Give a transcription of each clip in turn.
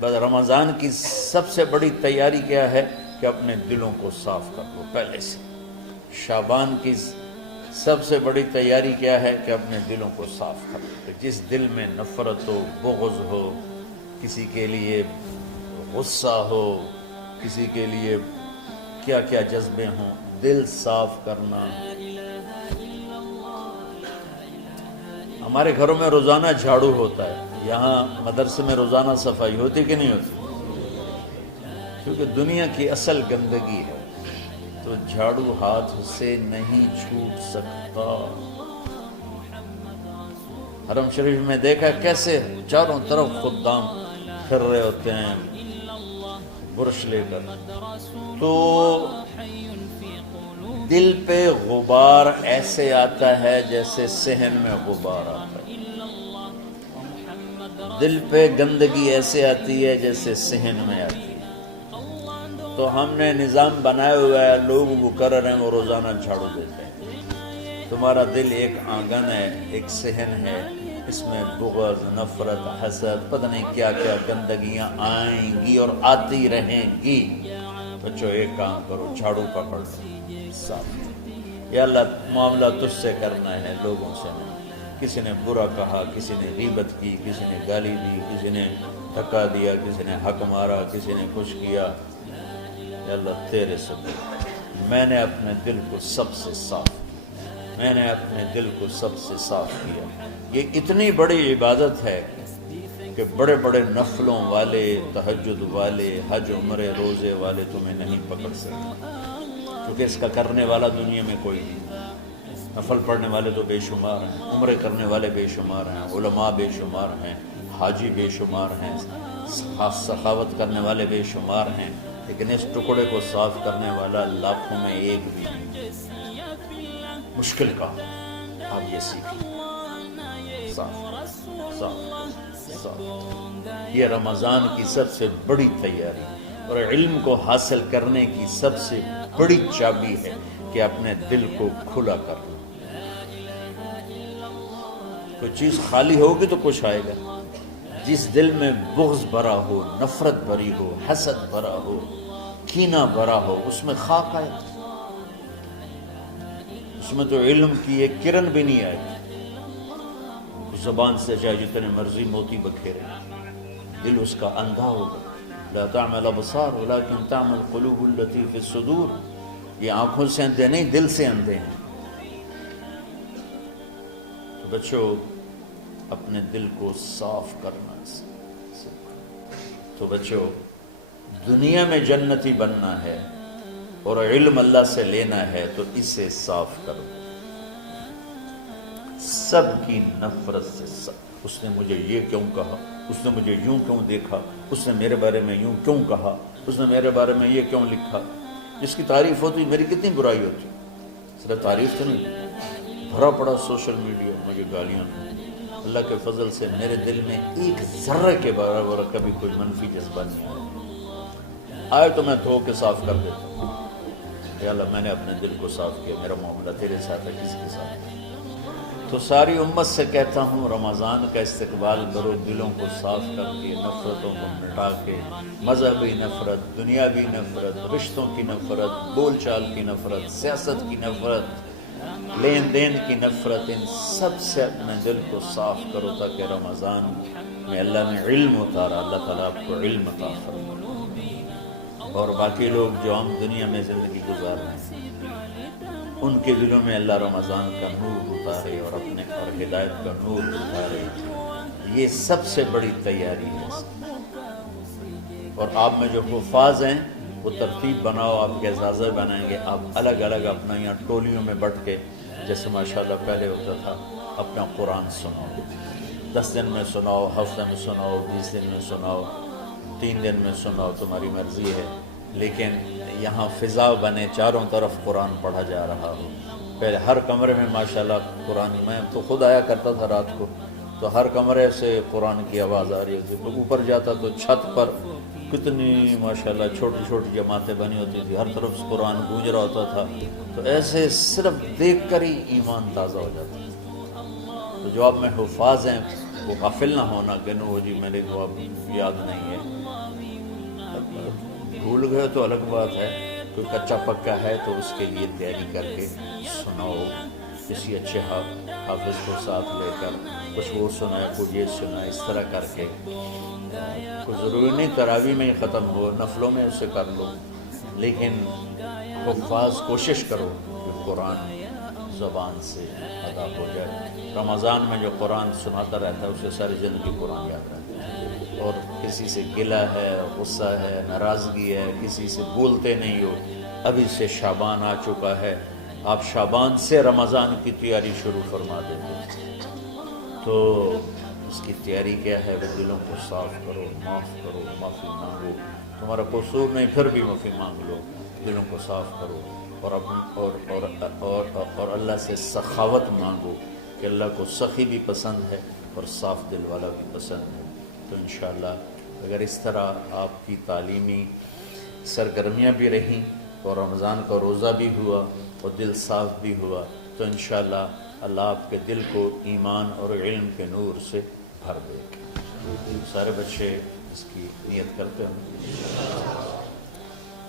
بس رمضان کی سب سے بڑی تیاری کیا ہے کہ اپنے دلوں کو صاف کر لو پہلے سے۔ شعبان کی سب سے بڑی تیاری کیا ہے کہ اپنے دلوں کو صاف کر لو۔ جس دل میں نفرت ہو، بغض ہو، کسی کے لیے غصہ ہو، کسی کے لیے کیا کیا جذبے ہوں، دل صاف کرنا۔ ہمارے گھروں میں روزانہ جھاڑو ہوتا ہے، یہاں مدرسے میں روزانہ صفائی ہوتی کہ نہیں ہوتی؟ کیونکہ دنیا کی اصل گندگی ہے تو جھاڑو ہاتھ سے نہیں چھوٹ سکتا۔ حرم شریف میں دیکھا کیسے چاروں طرف خدام پھر رہے ہوتے ہیں برش لے کر، تو دل پہ غبار ایسے آتا ہے جیسے صحن میں غبار آتا ہے، دل پہ گندگی ایسے آتی ہے جیسے صحن میں آتی ہے۔ تو ہم نے نظام بنایا ہوا ہے، لوگ وہ کر رہے ہیں، وہ روزانہ جھاڑو دیتے ہیں۔ تمہارا دل ایک آنگن ہے، ایک صحن ہے، اس میں بغض، نفرت، حسد، پتہ نہیں کیا کیا گندگیاں آئیں گی اور آتی رہیں گی۔ بچوں ایک کام کرو، جھاڑو پکڑ لو صاف۔ یا اللہ معاملہ تجھ سے کرنا ہے، لوگوں سے نہیں۔ کسی نے برا کہا، کسی نے غیبت کی، کسی نے گالی دی، کسی نے دھکا دیا، کسی نے حق مارا، کسی نے کچھ کیا، یا اللہ تیرے سے میں نے اپنے دل کو سب سے صاف کیا، میں نے اپنے دل کو سب سے صاف کیا۔ یہ اتنی بڑی عبادت ہے کہ بڑے بڑے نفلوں والے، تہجد والے، حج عمرے روزے والے تمہیں نہیں پکڑ سکتے، کیونکہ اس کا کرنے والا دنیا میں کوئی نہیں۔ نفل پڑھنے والے تو بے شمار ہیں، عمرے کرنے والے بے شمار ہیں، علماء بے شمار ہیں، حاجی بے شمار ہیں، سخاوت کرنے والے بے شمار ہیں، لیکن اس ٹکڑے کو صاف کرنے والا لاکھوں میں ایک بھی نہیں۔ مشکل کا آپ یہ سیکھیں، صاف صاف صاف۔ یہ رمضان کی سب سے بڑی تیاری اور علم کو حاصل کرنے کی سب سے بڑی چابی ہے کہ اپنے دل کو کھلا کر لو۔ کوئی چیز خالی ہوگی تو کچھ آئے گا۔ جس دل میں بغض بھرا ہو، نفرت بھری ہو، حسد بھرا ہو، کینہ بھرا ہو، اس میں خاک آئے، اس میں تو علم کی ایک کرن بھی نہیں آئے۔ زبان سے چاہے جتنے مرضی موتی بکھیرے، دل اس کا اندھا ہوگا۔ لا تعمل ابصار ولكن تعمل القلوب التي في الصدور۔ یہ آنکھوں سے اندھے نہیں، دل سے اندھے ہیں۔ تو بچوں اپنے دل کو صاف کرنا۔ تو بچوں دنیا میں جنتی بننا ہے اور علم اللہ سے لینا ہے تو اسے صاف کرو۔ سب کی نفرت سے سب، اس نے مجھے یہ کیوں کہا، اس نے مجھے یوں کیوں دیکھا، اس نے میرے بارے میں یوں کیوں کہا، اس نے میرے بارے میں یہ کیوں لکھا۔ جس کی تعریف ہوتی میری کتنی برائی ہوتی، صرف تعریف تو نہیں، بھرا پڑا سوشل میڈیا مجھے گالیاں۔ اللہ کے فضل سے میرے دل میں ایک ذرے کے برابر کبھی کوئی منفی جذبہ نہیں آیا، آئے تو میں دھو کے صاف کر دیتا ہوں۔ یا اللہ میں نے اپنے دل کو صاف کیا، میرا معاملہ تیرے ساتھ ہے، کسی کے ساتھ ہے۔ تو ساری امت سے کہتا ہوں رمضان کا استقبال کرو، دلوں کو صاف کر کے، نفرتوں کو مٹا کے، مذہبی نفرت، دنیاوی نفرت، رشتوں کی نفرت، بول چال کی نفرت، سیاست کی نفرت، لین دین کی نفرت، ان سب سے اپنے دل کو صاف کرو تاکہ رمضان میں اللہ نے علم اتارا، اللہ تعالیٰ آپ کو علم عطا فرمائے، اور باقی لوگ جو ہم دنیا میں زندگی گزار رہے ہیں ان کے دلوں میں اللہ رمضان کا نور اتارے اور اپنے اور ہدایت کا نور اتارے۔ یہ سب سے بڑی تیاری ہے۔ اور آپ میں جو حفاظ ہیں وہ ترتیب بناؤ، آپ کے اعزازہ بنائیں گے، آپ الگ الگ اپنا یہاں ٹولیوں میں بٹ کے، جیسے ماشاءاللہ پہلے ہوتا تھا، اپنا قرآن سناؤ، 10 دن میں سناؤ، ہفتہ میں سناؤ، 20 دن میں سناؤ، 3 دن میں سناؤ، تمہاری مرضی ہے، لیکن یہاں فضا بنے، چاروں طرف قرآن پڑھا جا رہا ہو۔ پہلے ہر کمرے میں ماشاءاللہ قرآن، میں تو خود آیا کرتا تھا رات کو، تو ہر کمرے سے قرآن کی آواز آ رہی ہوتی، تو اوپر جاتا تو چھت پر کتنی ماشاءاللہ چھوٹی چھوٹی جماعتیں بنی ہوتی تھی، ہر طرف قرآن گونج رہا ہوتا تھا، تو ایسے صرف دیکھ کر ہی ایمان تازہ ہو جاتا ہے۔ تو جو آپ میں حفاظ ہیں وہ غافل نہ ہونا کہ نو جی میرے کو اب یاد نہیں ہے، بھول گئے تو الگ بات ہے، کوئی کچا پکا ہے تو اس کے لیے تیاری کر کے سناؤ، کسی اچھے حافظ کو ساتھ لے کر کچھ وہ سنائے، کچھ یہ سنائے، اس طرح کر کے کوئی ضروری نہیں تراویح میں ہی ختم ہو، نفلوں میں اسے کر لو، لیکن حفاظ کوشش کرو کہ قرآن زبان سے ادا ہو جائے۔ رمضان میں جو قرآن سناتا رہتا ہے اسے ساری زندگی قرآن یاد رہتا ہے، اور کسی سے گلہ ہے، غصہ ہے، ناراضگی ہے، کسی سے بولتے نہیں ہو، ابھی سے شعبان آ چکا ہے، آپ شعبان سے رمضان کی تیاری شروع فرما دیتے، تو اس کی تیاری کیا ہے؟ وہ دلوں کو صاف کرو، معاف کرو، معافی مانگو، تمہارا قصور نہیں پھر بھی معافی مانگ لو، دلوں کو صاف کرو، اور اللہ سے سخاوت مانگو کہ اللہ کو سخی بھی پسند ہے اور صاف دل والا بھی پسند ہے۔ تو انشاءاللہ اگر اس طرح آپ کی تعلیمی سرگرمیاں بھی رہیں اور رمضان کا روزہ بھی ہوا اور دل صاف بھی ہوا، تو انشاءاللہ اللہ آپ کے دل کو ایمان اور علم کے نور سے بھر دے گا۔ سارے بچے اس کی نیت کرتے ہیں۔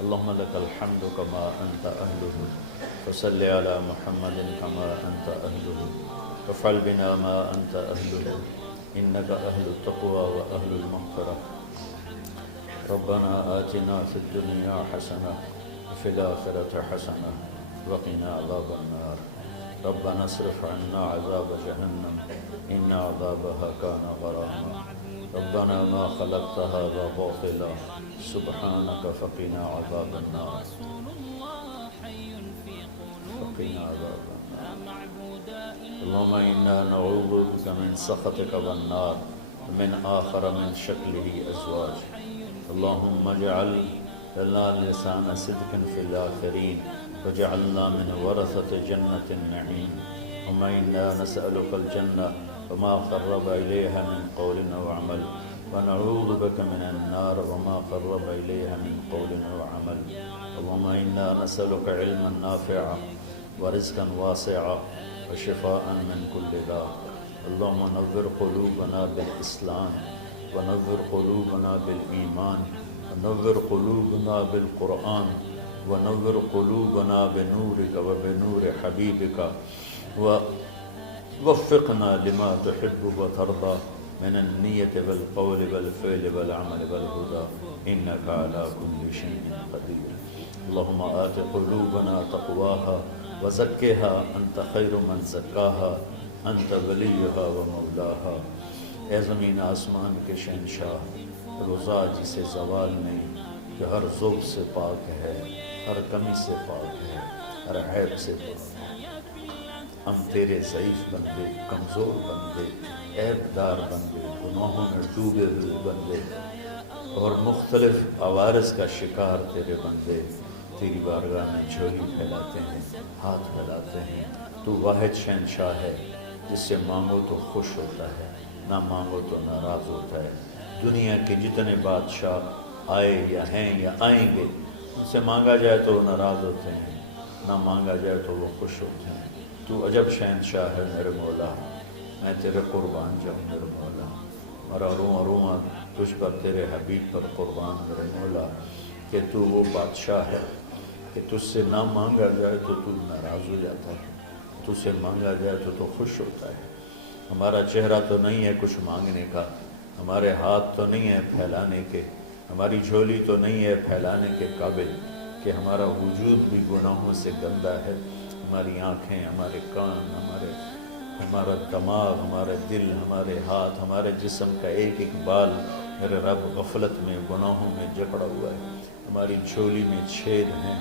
اللہم لک الحمد کما انت اہلہ فصل علی محمد کما انت اہلہ وفعل بنا ما انت اہلہ انک اہل التقوی و اہل المغفرہ۔ ربنا آتنا فی الدنیا حسنہ وفی الآخرۃ حسنہ وقنا عذاب النار۔ ربنا اصرف عنا عذاب جہنم ان عذابها كان غراما۔ ربنا ما خلقت هذا باطلا سبحانك فقنا عذاب النار، فقنا عذاب النار۔ اللهم إنا نعوذ بك من سخطك والنار ومن آخر من شكله أزواج۔ اللهم اجعل لنا لسان صدق في الآخرين وجعلنا من ورثة جنة النعيم۔ اللهم إنا نسألك الجنة وما قرب إليها من قول أو عمل، ونعوذ بك من النار وما قرب إليها من قول أو عمل۔ اللهم إنا نسألك علما نافعا ورزقا واسعا وشفاء من كل داء۔ اللهم نور قلوبنا بالإسلام ونور قلوبنا بالإيمان ونور قلوبنا بالقرآن ونور قلوبنا بنورك وبنور حبيبك ووفقنا لما تحب وترضى من النية والقول والفعل والعمل والهدى إنك على كل شيء قدير۔ اللهم آت قلوبنا تقواها وزكها أنت خير من زكاها أنت وليها ومولاها۔ اے زمین آسمان کے شہنشاہ، روزہ جسے زوال نہیں، جو ہر ذوق سے پاک ہے، ہر کمی سے پاک ہے، ہر عیب سے پاک ہے، ہم تیرے ضعیف بندے، کمزور بندے، عیب دار بندے، گناہوں میں ڈوبے ہوئے بندے اور مختلف عوارض کا شکار تیرے بندے تیری بارگاہ میں جھولی پھیلاتے ہیں، ہاتھ پھیلاتے ہیں۔ تو واحد شہنشاہ ہے جس سے مانگو تو خوش ہوتا ہے، نہ مانگو تو ناراض ہوتا ہے۔ دنیا کے جتنے بادشاہ آئے یا ہیں یا آئیں گے، ان سے مانگا جائے تو وہ ناراض ہوتے ہیں، نہ مانگا جائے تو وہ خوش ہوتے ہیں۔ تو عجب شہنشاہ ہے میرے مولا، میں تیرے قربان جاؤں میرے مولا، اور روواں تجھ پر تیرے حبیب پر قربان میرے مولا، کہ تو وہ بادشاہ ہے کہ تجھ سے نہ مانگا جائے تو تو ناراض ہو جاتا ہے، تجھ سے مانگا جائے تو خوش ہوتا ہے۔ ہمارا چہرہ تو نہیں ہے کچھ مانگنے کا، ہمارے ہاتھ تو نہیں ہے پھیلانے کے، ہماری جھولی تو نہیں ہے پھیلانے کے قابل، کہ ہمارا وجود بھی گناہوں سے گندا ہے، ہماری آنکھیں، ہمارے کان، ہمارا دماغ، ہمارے دل، ہمارے ہاتھ، ہمارے جسم کا ایک ایک بال میرے رب غفلت میں، گناہوں میں جکڑا ہوا ہے، ہماری جھولی میں چھید ہیں،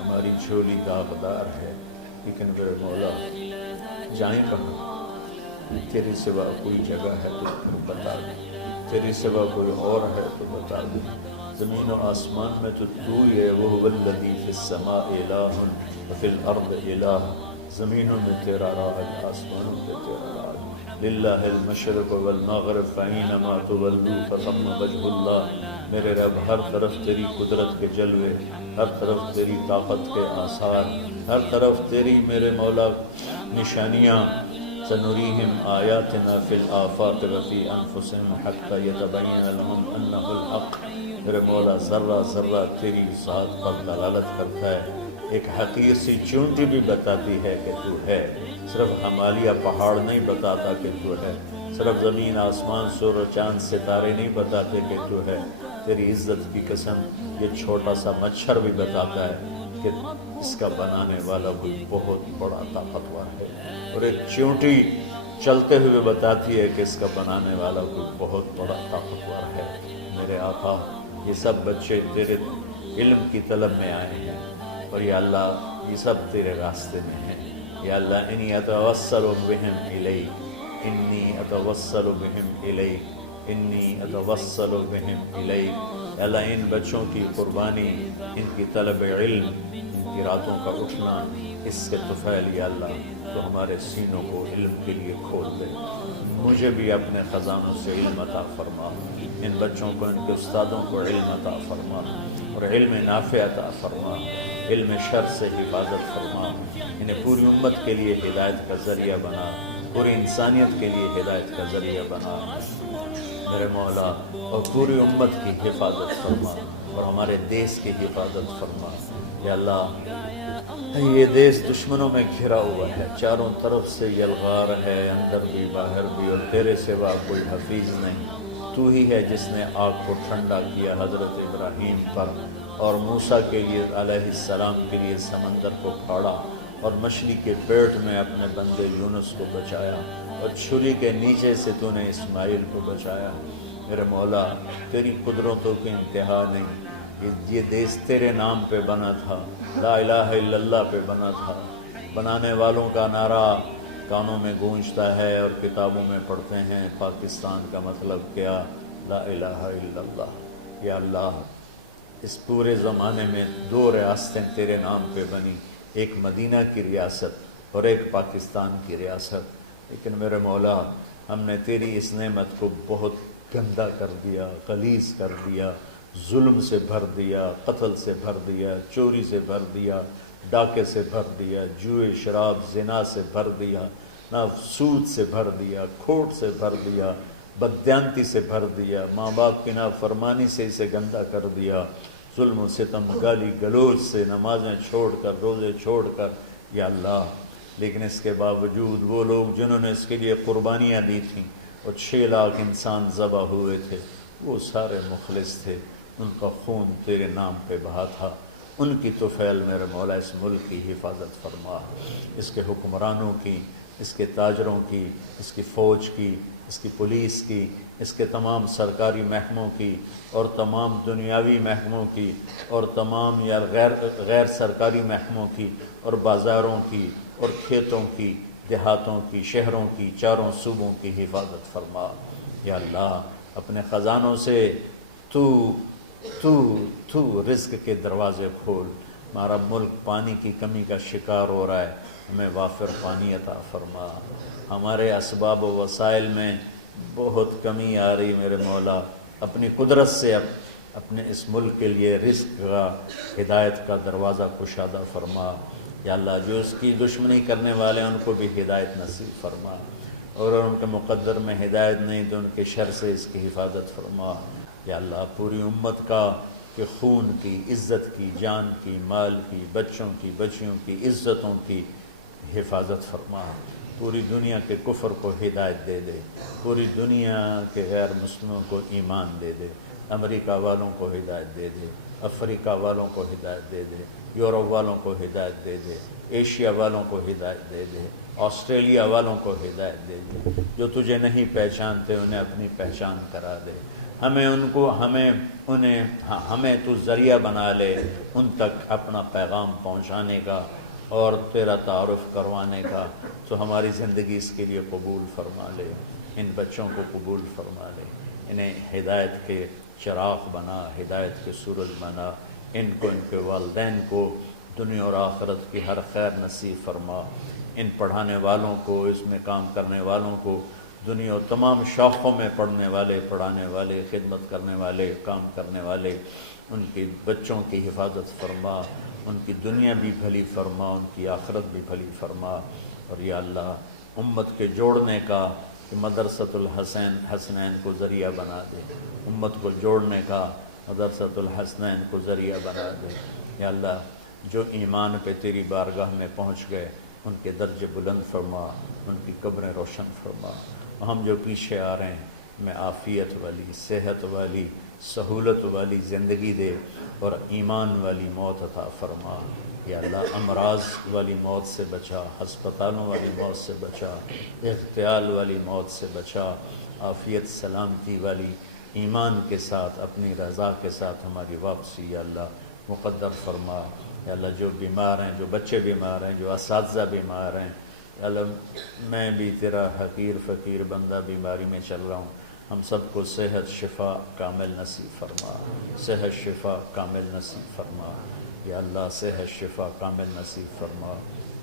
ہماری جھولی داغدار ہے، لیکن میرے مولا جائیں کہاں؟ تیرے سوا کوئی جگہ ہے تو پھر بتا دے، تیرے سوا کوئی اور ہے تو بتا دے۔ زمین و آسمان میں تو تو ہی ہے، وَهُوَ الَّذِي فِي السَّمَاءِ إِلَٰهٌ وَفِي الْأَرْضِ إِلَٰهٌ، زمینوں میں تیرا راج، آسمانوں پہ تیرا راج۔ لِلَّهِ الْمَشْرِقُ وَالْمَغْرِبُ فَأَيْنَمَا تُوَلُّوا فَثَمَّ وَجْهُ اللَّهِ۔ میرے رب ہر طرف تیری قدرت کے جلوے، ہر طرف تیری طاقت کے آثار، ہر طرف تیری میرے مولا نشانیاں۔ سنريهم آياتنا في الآفاق وفي أنفسهم حتى يتبين لهم أنه الحق میرے مولا ذرہ ذرہ تیری ذات پر دلالت کرتا ہے، ایک حقیر سی چونٹی بھی بتاتی ہے کہ تو ہے، صرف ہمالیہ پہاڑ نہیں بتاتا کہ تو ہے، صرف زمین آسمان سور و چاند ستارے نہیں بتاتے کہ تو ہے، تیری عزت کی قسم یہ چھوٹا سا مچھر بھی بتاتا ہے کہ اس کا بنانے والا کوئی بہت بڑا طاقتور ہے، اور ایک چونٹی چلتے ہوئے بتاتی ہے کہ اس کا بنانے والا کوئی بہت بڑا طاقتور ہے۔ میرے آقا، یہ سب بچے تیرے علم کی طلب میں آئے ہیں، اور یا اللہ یہ سب تیرے راستے میں ہیں۔ یا اللہ انی اتوسل بہم الیک، انی اتوسل بہم الیک، انی اتوسل بہم الیک۔ یا اللہ ان بچوں کی قربانی، ان کی طلب علم، ان کی راتوں کا اٹھنا، اس سے طفیل یا اللہ تو ہمارے سینوں کو علم کے لیے کھول دے۔ مجھے بھی اپنے خزانوں سے علم عطا فرما، ان بچوں کو، ان کے استادوں کو علم عطا فرما، اور علم نافع عطا فرما، علم شر سے حفاظت فرما، انہیں پوری امت کے لیے ہدایت کا ذریعہ بنا، پوری انسانیت کے لیے ہدایت کا ذریعہ بنا میرے مولا، اور پوری امت کی حفاظت فرما، اور ہمارے دیس کی حفاظت فرما۔ یا اللہ یہ دیس دشمنوں میں گھرا ہوا ہے، چاروں طرف سے یلغار ہے، اندر بھی باہر بھی، اور تیرے سوا کوئی حفیظ نہیں۔ تو ہی ہے جس نے آگ کو ٹھنڈا کیا حضرت ابراہیم پر، اور موسیٰ کے لیے علیہ السلام کے لیے سمندر کو پھاڑا، اور مچھلی کے پیٹ میں اپنے بندے یونس کو بچایا، اور چھری کے نیچے سے تو نے اسماعیل کو بچایا۔ میرے مولا تیری قدرتوں کی انتہا نہیں، یہ دیس تیرے نام پہ بنا تھا، لا الہ الا اللہ پہ بنا تھا۔ بنانے والوں کا نعرہ کانوں میں گونجتا ہے اور کتابوں میں پڑھتے ہیں، پاکستان کا مطلب کیا؟ لا الہ الا اللہ۔ یا اللہ اس پورے زمانے میں 2 ریاستیں تیرے نام پہ بنی، ایک مدینہ کی ریاست اور ایک پاکستان کی ریاست، لیکن میرے مولا ہم نے تیری اس نعمت کو بہت گندا کر دیا، غلیظ کر دیا، ظلم سے بھر دیا، قتل سے بھر دیا، چوری سے بھر دیا، ڈاکے سے بھر دیا، جوئے شراب زنا سے بھر دیا، نہ سود سے بھر دیا، کھوٹ سے بھر دیا، بددیانتی سے بھر دیا، ماں باپ کی نافرمانی سے اسے گندا کر دیا، ظلم و ستم، گالی گلوچ سے، نمازیں چھوڑ کر، روزے چھوڑ کر، یا اللہ۔ لیکن اس کے باوجود وہ لوگ جنہوں نے اس کے لیے قربانیاں دی تھیں، اور 6 لاکھ انسان ذبح ہوئے تھے، وہ سارے مخلص تھے، ان کا خون تیرے نام پہ بہا تھا۔ ان کی طفیل میرے مولا اس ملک کی حفاظت فرما، اس کے حکمرانوں کی، اس کے تاجروں کی، اس کی فوج کی، اس کی پولیس کی، اس کے تمام سرکاری محکموں کی، اور تمام دنیاوی محکموں کی، اور تمام یا غیر سرکاری محکموں کی، اور بازاروں کی، اور کھیتوں کی، دیہاتوں کی، شہروں کی، چاروں صوبوں کی حفاظت فرما۔ یا اللہ اپنے خزانوں سے تو رزق کے دروازے کھول۔ ہمارا ملک پانی کی کمی کا شکار ہو رہا ہے، ہمیں وافر پانی عطا فرما۔ ہمارے اسباب و وسائل میں بہت کمی آ رہی میرے مولا، اپنی قدرت سے اپنے اس ملک کے لیے رزق کا، ہدایت کا دروازہ کشادہ فرما۔ یا اللہ جو اس کی دشمنی کرنے والے ہیں ان کو بھی ہدایت نصیب فرما، اور ان کے مقدر میں ہدایت نہیں تو ان کے شر سے اس کی حفاظت فرما۔ یا اللہ پوری امت کا کہ خون کی، عزت کی، جان کی، مال کی، بچوں کی، بچیوں کی، عزتوں کی حفاظت فرما۔ پوری دنیا کے کفر کو ہدایت دے دے، پوری دنیا کے غیر مسلموں کو ایمان دے دے، امریکہ والوں کو ہدایت دے دے، افریقہ والوں کو ہدایت دے دے، یورپ والوں کو ہدایت دے دے، ایشیا والوں کو ہدایت دے دے، آسٹریلیا والوں کو ہدایت دے دے، جو تجھے نہیں پہچانتے انہیں اپنی پہچان کرا دے۔ ہمیں تو ذریعہ بنا لے ان تک اپنا پیغام پہنچانے کا اور تیرا تعارف کروانے کا، تو ہماری زندگی اس کے لیے قبول فرما لے، ان بچوں کو قبول فرما لے، انہیں ہدایت کے چراغ بنا، ہدایت کے سورج بنا، ان کو، ان کے والدین کو دنیا اور آخرت کی ہر خیر نصیب فرما، ان پڑھانے والوں کو، اس میں کام کرنے والوں کو، دنیا اور تمام شاخوں میں پڑھنے والے، پڑھانے والے، خدمت کرنے والے، کام کرنے والے، ان کے بچوں کی حفاظت فرما، ان کی دنیا بھی بھلی فرما، ان کی آخرت بھی بھلی فرما۔ اور یا اللہ امت کے جوڑنے کا کہ مدرسۃ الحسنین کو ذریعہ بنا دے، امت کو جوڑنے کا مدرسۃ الحسنین کو ذریعہ بنا دے۔ یا اللہ جو ایمان پہ تیری بارگاہ میں پہنچ گئے ان کے درجے بلند فرما، ان کی قبریں روشن فرما۔ ہم جو پیچھے آ رہے ہیں میں عافیت والی، صحت والی، سہولت والی زندگی دے اور ایمان والی موت عطا فرما۔ یا اللہ امراض والی موت سے بچا، ہسپتالوں والی موت سے بچا، اغتیال والی موت سے بچا، عافیت سلامتی والی ایمان کے ساتھ اپنی رضا کے ساتھ ہماری واپسی یا اللہ مقدر فرما۔ یا اللہ جو بیمار ہیں، جو بچے بیمار ہیں، جو اساتذہ بیمار ہیں، یا اللہ میں بھی تیرا حقیر فقیر بندہ بیماری میں چل رہا ہوں، ہم سب کو صحت شفا کامل نصیب فرما، صحت شفا کامل نصیب فرما۔ یا اللہ صحت شفا کامل نصیب فرما۔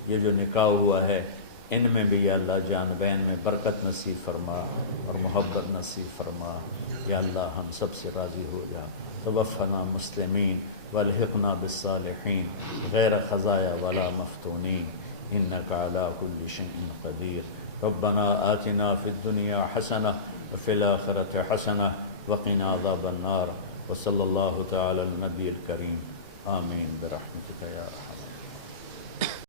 یہ جو نکاح ہوا ہے ان میں بھی یا اللہ جان بین میں برکت نصیب فرما اور محبت نصیب فرما۔ یا اللہ ہم سب سے راضی ہو جا۔ توفنا مسلمین والحقنا بالصالحین غیر خزایا ولا مفتونین انک علی کل شیء قدیر۔ ربنا آتنا فی الدنیا حسنہ وفی الآخرۃ حسنہ وقنا عذاب النار۔ وصلی اللہ تعالی النبی الکریم آمین برحمتک یا ارحم۔